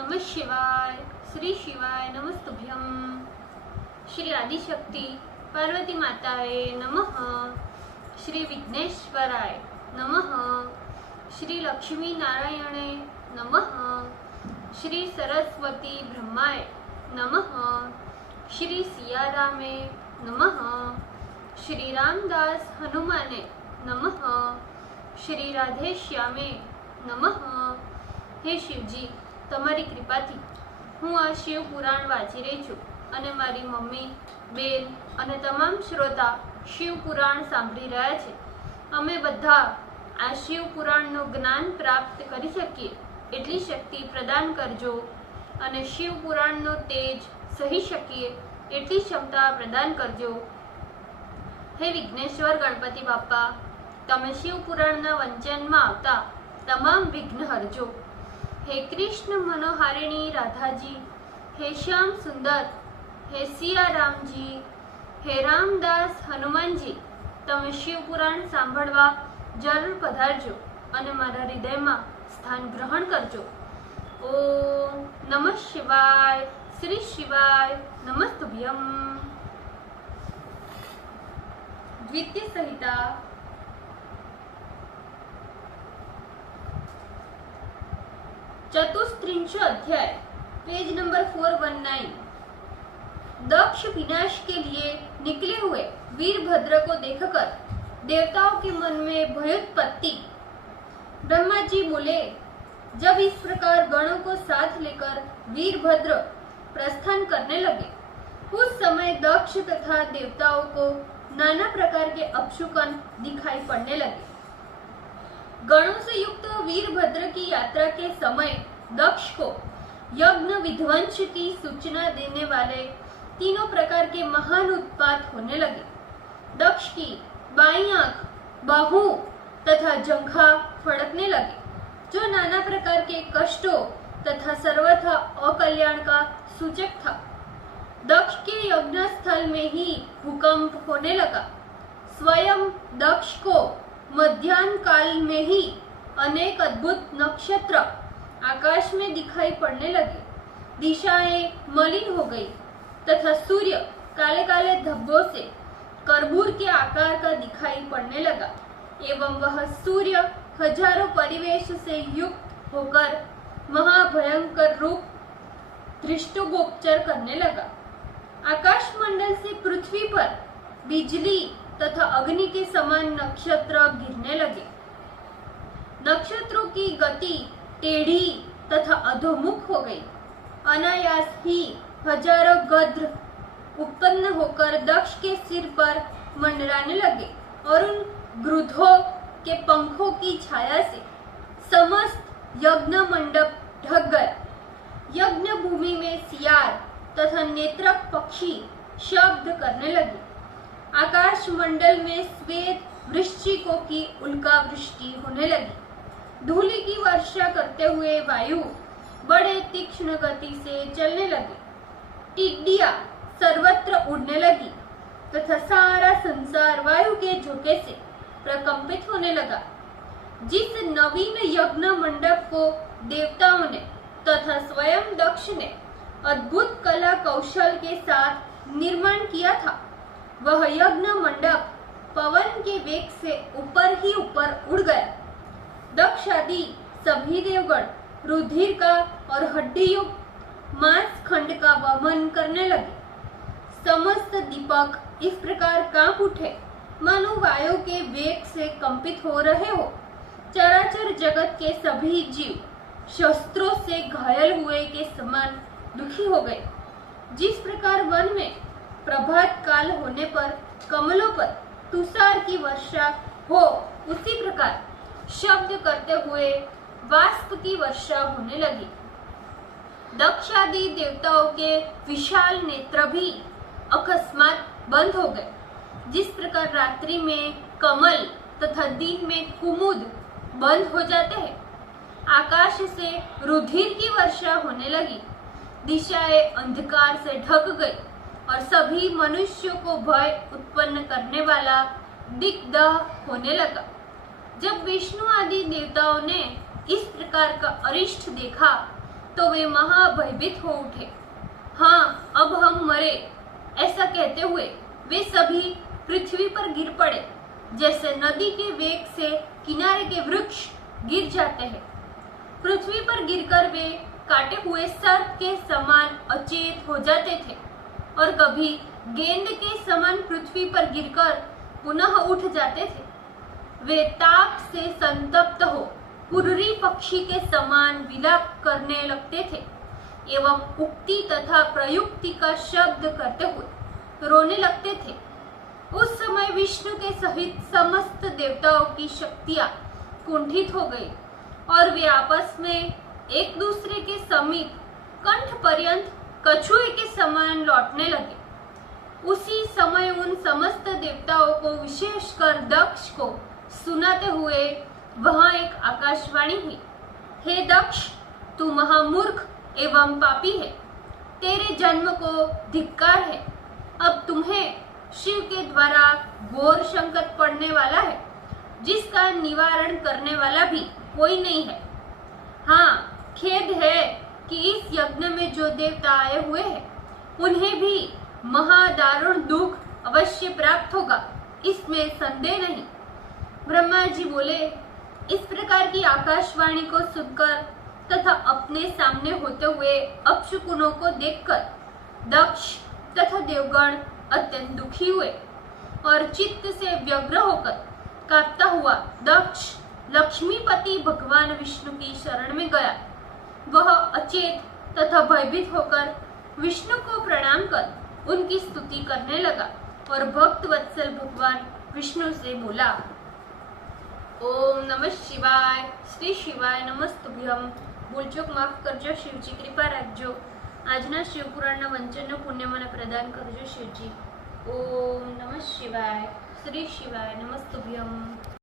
नमः शिवाय। श्री शिवाय नमस्तुभ्यं। श्री आदिशक्ति पार्वती माताए नमः। श्री विघ्नेश्वराय नमः। श्री लक्ष्मी नारायणे नमः। श्री सरस्वती ब्रह्माय नमः। श्री सियारामे नमः। श्री रामदास हनुमाने नमः। श्री राधे श्यामे नमः। हे शिवजी, તમારી કૃપાથી હું આ શિવ પુરાણ વાંચી રહી છું અને મારી મમ્મી, બેન અને તમામ શ્રોતા શિવ પુરાણ સાંભળી રહ્યા છે। અમે બધા આ શિવ પુરાણનું જ્ઞાન પ્રાપ્ત કરી શકીએ એટલી શક્તિ પ્રદાન કરજો અને શિવ પુરાણનો તેજ સહી શકીએ એટલી ક્ષમતા પ્રદાન કરજો। હે વિઘ્નેશ્વર ગણપતિ બાપ્પા, તમે શિવ પુરાણના વંચનમાં આવતા તમામ વિઘ્ન હરજો। हे कृष्ण मनोहारिणी राधा जी, हे श्याम सुंदर, हे सिया राम जी, हे रामदास हनुमान जी, तमे शिव पुराण सांभळवा जरूर पधारजो अने मारा हृदयमां स्थान ग्रहण करजो। ओम नमः शिवाय। श्री शिवाय नमस्तुभ्यं। द्वितीय संहिता चतुस्त्रिंश अध्याय, पेज नंबर 419। दक्ष विनाश के लिए निकले हुए वीरभद्र को देखकर देवताओं के मन में भयोत्पत्ति। ब्रह्मा जी बोले, जब इस प्रकार गणों को साथ लेकर वीरभद्र प्रस्थान करने लगे, उस समय दक्ष तथा देवताओं को नाना प्रकार के अपशुकन दिखाई पड़ने लगे। गणों से युक्त वीरभद्र की यात्रा के समय दक्ष को यज्ञ विध्वंस की सूचना देने वाले तीनों प्रकार के महान उत्पात होने लगे। दक्ष की बाईं आंख, बाहु तथा जंघा फड़कने लगे, जो नाना प्रकार के कष्टों तथा सर्वथा अकल्याण का सूचक था। दक्ष के यज्ञ स्थल में ही भूकंप होने लगा। स्वयं दक्ष को मध्याह्न काल में ही अनेक अद्भुत नक्षत्र आकाश में दिखाई पड़ने लगे। दिशाएं मलिन हो गई तथा सूर्य काले काले धब्बों से करबूर के आकार का दिखाई पड़ने लगा एवं वह सूर्य हजारों परिवेश से युक्त होकर महाभयंकर रूप दृष्टिगोचर करने लगा। आकाश मंडल से पृथ्वी पर बिजली तथा अग्नि के समान नक्षत्र गिरने लगे। नक्षत्रों की गति टेढ़ी तथा अधोमुख हो गई। अनायास ही हजारों गद्र उत्पन्न होकर दक्ष के सिर पर मंडराने लगे और उन गृद्धों के पंखों की छाया से समस्त यज्ञ मंडप ढक गया। यज्ञ भूमि में सियार तथा नेत्रक पक्षी शब्द करने लगे। आकाश मंडल में श्वेत वृश्चिकों की उल्का वृष्टि होने लगी। धूलि की वर्षा करते हुए वायु बड़े तीक्ष्ण गति से चलने लगे। टिड्डियां सर्वत्र उड़ने लगी तथा सारा संसार वायु के झोंके से प्रकंपित होने लगा। जिस नवीन यज्ञ मंडप को देवताओं ने तथा स्वयं दक्ष ने अद्भुत कला कौशल के साथ निर्माण किया था, वह यज्ञ मंडप पवन के वेग से ऊपर ही ऊपर उड़ गया। दक्ष आदि सभी देवगण रुधिर का और हड्डीयुक्त मांस खंड का वमन करने लगे। समस्त दीपक इस प्रकार कांप उठे मानो वायु के वेग से कंपित हो रहे हो। चराचर जगत के सभी जीव शस्त्रों से घायल हुए के समान दुखी हो गए। जिस प्रकार वन में प्रभात काल होने पर कमलों पर तुषार की वर्षा हो, उसी प्रकार शब्द करते हुए वाष्प की वर्षा होने लगी। दक्ष आदि देवताओं के विशाल नेत्र भी अकस्मात बंद हो गए। जिस प्रकार रात्रि में कमल तथा दिन में कुमुद बंद हो जाते हैं, आकाश से रुधिर की वर्षा होने लगी। दिशाएं अंधकार से ढक गई और सभी मनुष्यों को भय उत्पन्न करने वाला दिग्दह होने लगा। जब विष्णु आदि देवताओं ने इस प्रकार का अरिष्ट देखा तो वे महाभयभीत हो उठे। हाँ, अब हम मरे, ऐसा कहते हुए वे सभी पृथ्वी पर गिर पड़े, जैसे नदी के वेग से किनारे के वृक्ष गिर जाते हैं। पृथ्वी पर गिरकर वे काटे हुए सर्प के समान अचेत हो जाते थे और कभी गेंद के समान पृथ्वी पर गिरकर पुनः उठ जाते थे। वे ताप से संतप्त हो पुर्री पक्षी के समान विलाप करने लगते थे एवं उक्ति तथा प्रयुक्ति का शब्द करते हुए रोने लगते थे। उस समय विष्णु के सहित समस्त देवताओं की शक्तियां कुंठित हो गई और वे आपस में एक दूसरे के समीप कंठ पर्यंत कछुए के समान लौटने लगे। उसी समय उन समस्त देवताओं को, विशेषकर दक्ष को सुनाते हुए वहां एक आकाशवाणी हुई। हे दक्ष, तू महामूर्ख एवं पापी है, तेरे जन्म को धिक्कार है। अब तुम्हें शिव के द्वारा घोर संकट पड़ने वाला है, जिसका निवारण करने वाला भी कोई नहीं है। हाँ, खेद है कि इस यज्ञ में जो देवता आए हुए हैं, उन्हें भी महादारुण दुख अवश्य प्राप्त होगा, इसमें संदेह नहीं। ब्रह्मा जी बोले, इस प्रकार की आकाशवाणी को सुनकर तथा अपने सामने होते हुए अपशकुनों को देखकर दक्ष तथा देवगण अत्यंत दुखी हुए और चित्त से व्यग्र होकर कांपता हुआ दक्ष लक्ष्मीपति भगवान विष्णु की शरण में गया। वह अचेत तथा भयभीत होकर विष्णु को प्रणाम कर उनकी स्तुति करने लगा और भक्त वत्सल भगवान विष्णु से बोला, ओम नमः शिवाय, श्री शिवाय नमस्तुभ्यम। ભૂલચૂક માફ કરજો શિવજી, કૃપા રાખજો। આજના શિવપુરાણના વંચનનો પુણ્ય મને પ્રદાન કરજો શિવજી। ઓમ નમઃ શિવાય, શ્રી શિવાય નમસ્તુભ્યમ।